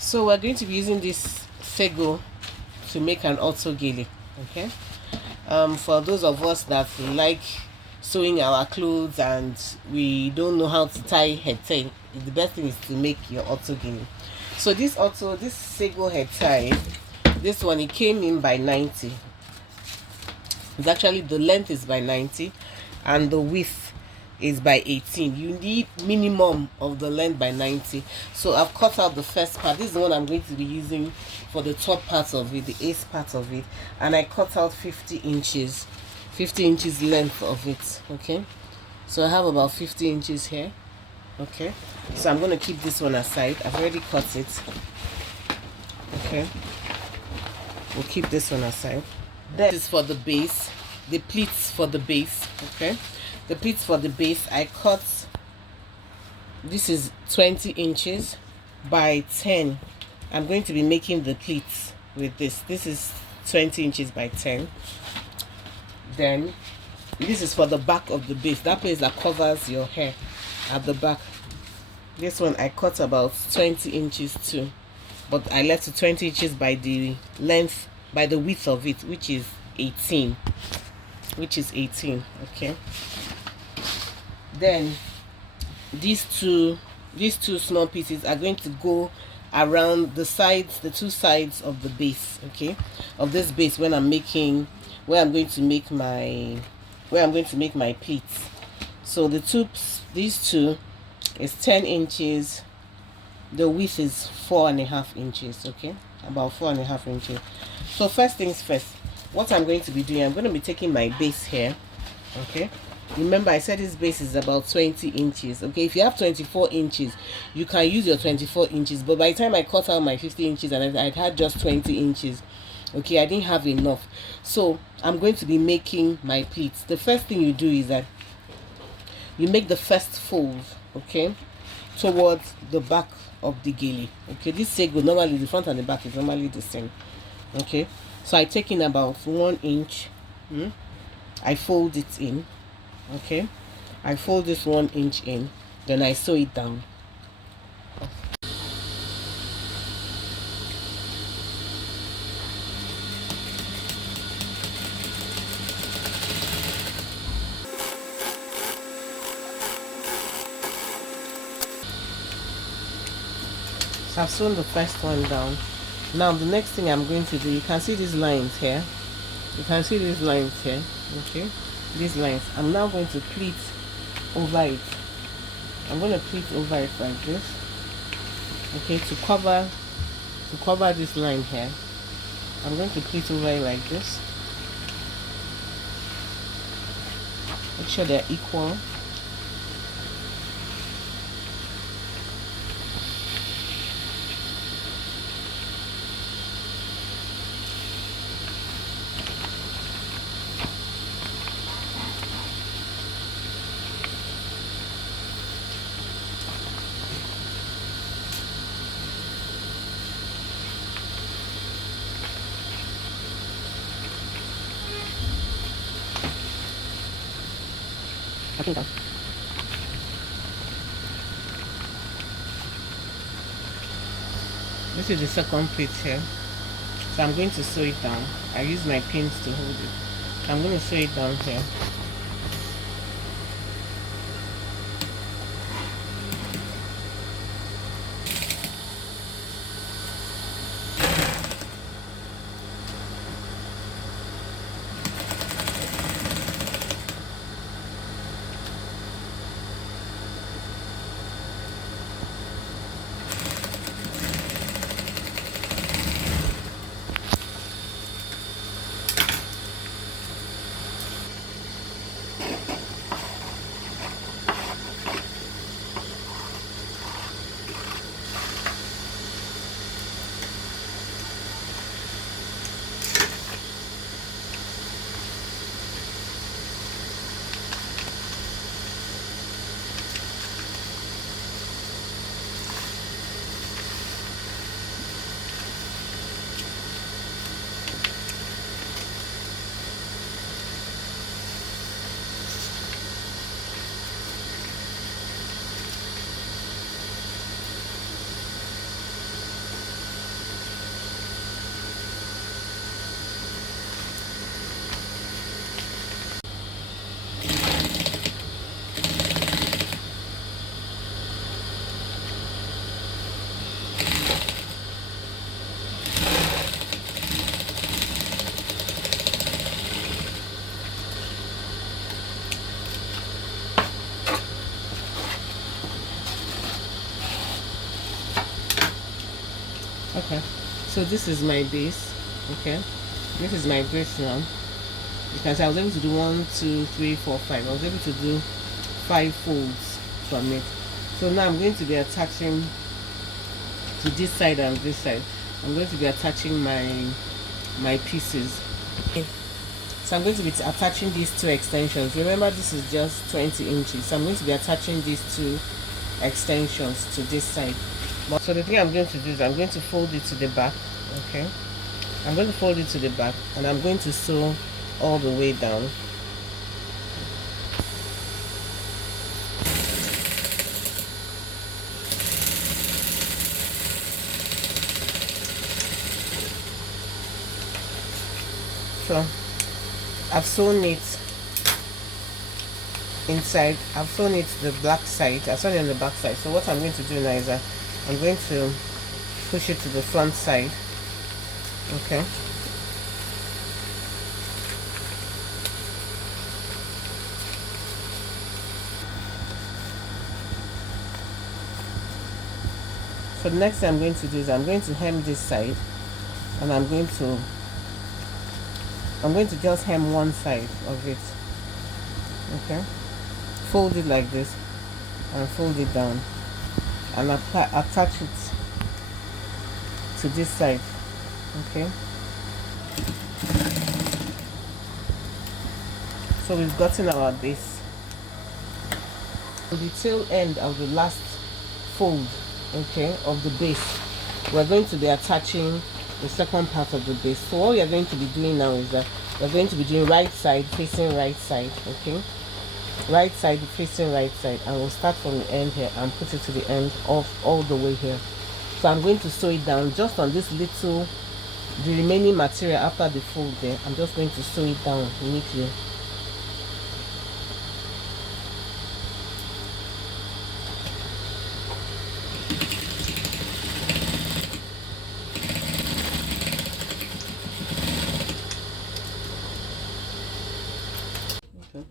So we're going to be using this sago to make an autogele. Okay. For those of us that like sewing our clothes and we don't know how to tie head tie, the best thing is to make your autogele. So this sago head tie, this one, it came in by 90. It's actually, the length is by 90 and the width is by 18. You need minimum of the length by 90. So I've cut out the first part. This is the one I'm going to be using for the top part of it, the ace part of it, and I cut out 50 inches length of it. Okay, so I have about 50 inches here. Okay, so I'm going to keep this one aside. I've already cut it. Okay, we'll keep this one aside. This is for the base, the pleats for the base. Okay, the pleats for the base, I cut, this is 20 inches by 10. I'm going to be making the pleats with this. This is 20 inches by 10. Then this is for the back of the base, that place that covers your hair at the back. This one I cut about 20 inches too, but I left it 20 inches by the length, by the width of it, which is 18. Okay, then these two small pieces are going to go around the sides, the two sides of the base, okay, of this base, when I'm going to make my pleats. So these two is 10 inches, the width is 4.5 inches. Okay, about 4.5 inches. So first things first, what I'm going to be doing, I'm going to be taking my base here. Okay, remember I said this base is about 20 inches. Okay, if you have 24 inches, you can use your 24 inches, but by the time I cut out my 50 inches and I had just 20 inches, okay, I didn't have enough. So I'm going to be making my pleats. The first thing you do is that you make the first fold, okay, towards the back of the gele. Okay, this sago, normally the front and the back is normally the same. Okay, so I take in about 1 inch. I fold it in. Okay, I fold this 1 inch in, then I sew it down. So I've sewn the first one down. Now the next thing I'm going to do, you can see these lines here. Okay, these lines. I'm now going to pleat over it. I'm going to pleat over it like this. Okay, to cover this line here, I'm going to pleat over it like this. Make sure they're equal. This is the second pleat here. So I'm going to sew it down. I use my pins to hold it. I'm going to sew it down here. Okay, so this is my base. Okay, this is my base now. You can see I was able to do 1, 2, 3, 4, 5. I was able to do 5 folds from it. So now I'm going to be attaching to this side and this side. I'm going to be attaching my pieces. Okay. So I'm going to be attaching these 2 extensions. Remember, this is just 20 inches. So I'm going to be attaching these 2 extensions to this side. So the thing I'm going to do is I'm going to fold it to the back. Okay, I'm going to fold it to the back and I'm going to sew all the way down. So I've sewn it inside. I've sewn it the black side. I've sewn it on the back side. So what I'm going to do now is that I'm going to push it to the front side. Okay. So the next thing I'm going to do is I'm going to hem this side, and I'm going to just hem one side of it. Okay, fold it like this and fold it down and attach it to this side. Okay, so we've gotten our base. The tail end of the last fold, okay, of the base, we're going to be attaching the second part of the base. So what we are going to be doing now is that we're going to be doing right side facing right side. Okay, right side facing right side, and we'll start from the end here and put it to the end of all the way here. So I'm going to sew it down just on this little, the remaining material after the fold there. I'm just going to sew it down neatly. Okay.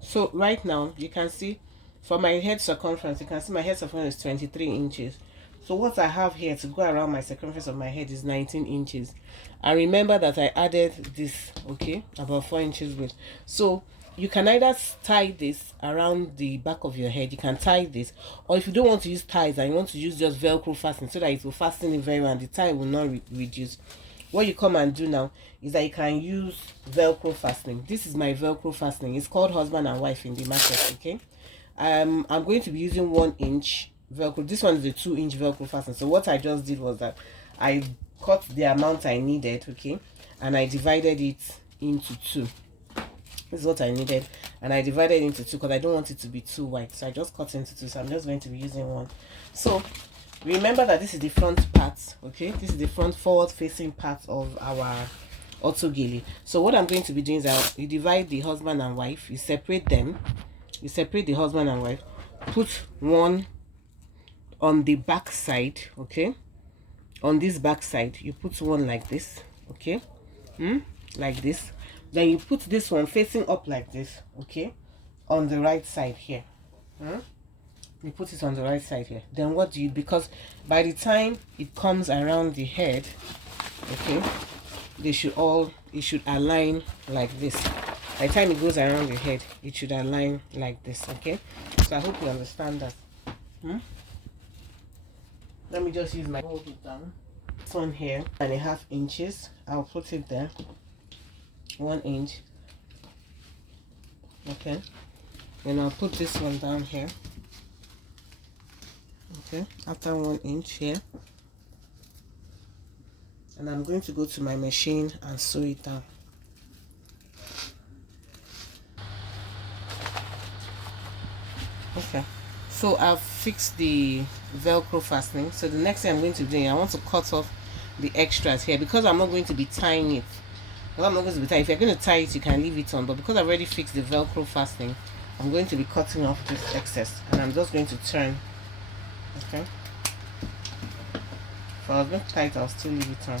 So right now you can see for my head circumference, you can see my head circumference is 23 inches. So what I have here to go around my circumference of my head is 19 inches. And remember that I added this, okay, about 4 inches width. So you can either tie this around the back of your head, you can tie this, or if you don't want to use ties and you want to use just Velcro fastening so that it will fasten it very well and the tie will not reduce, what you come and do now is that you can use Velcro fastening. This is my Velcro fastening. It's called husband and wife in the market. Okay, I'm going to be using 1 inch Velcro. This one is a 2-inch Velcro fastening. So what I just did was that I cut the amount I needed, okay, and I divided it into 2. This is what I needed, and I divided it into 2 because I don't want it to be too wide. So I just cut into 2. So I'm just going to be using 1. So remember that this is the front part. Okay, this is the front forward facing part of our Autogele. So what I'm going to be doing is you divide the husband and wife, you separate them, you separate the husband and wife, put one on the back side. Okay, on this back side you put one like this. Okay, like this. Then you put this one facing up like this. Okay, on the right side here. You put it on the right side here. Then what do you, because by the time it comes around the head, okay, it should align like this. By the time it goes around the head, it should align like this. Okay, so I hope you understand that. Let me just use my, hold it down. This one here, 1.5 inches. I'll put it there. 1 inch. Okay, and I'll put this one down here. Okay, after 1 inch here, and I'm going to go to my machine and sew it down. Okay, so I've fixed the Velcro fastening. So the next thing I'm going to do, I want to cut off the extras here because I'm not going to be tying it. Well, I'm not going to be tying. If you're going to tie it, you can leave it on, but because I've already fixed the Velcro fastening, I'm going to be cutting off this excess, and I'm just going to turn. Okay, if I was going to tie it, I'll still leave it on.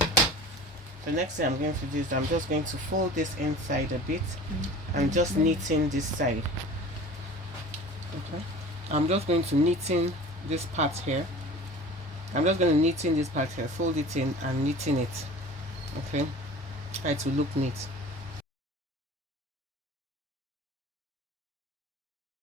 The next thing I'm going to do is I'm just going to fold this inside a bit and just knitting this side. Okay, I'm just going to knitting this part here. I'm just going to knit in this part here, fold it in and knit in it. Okay, try to look neat.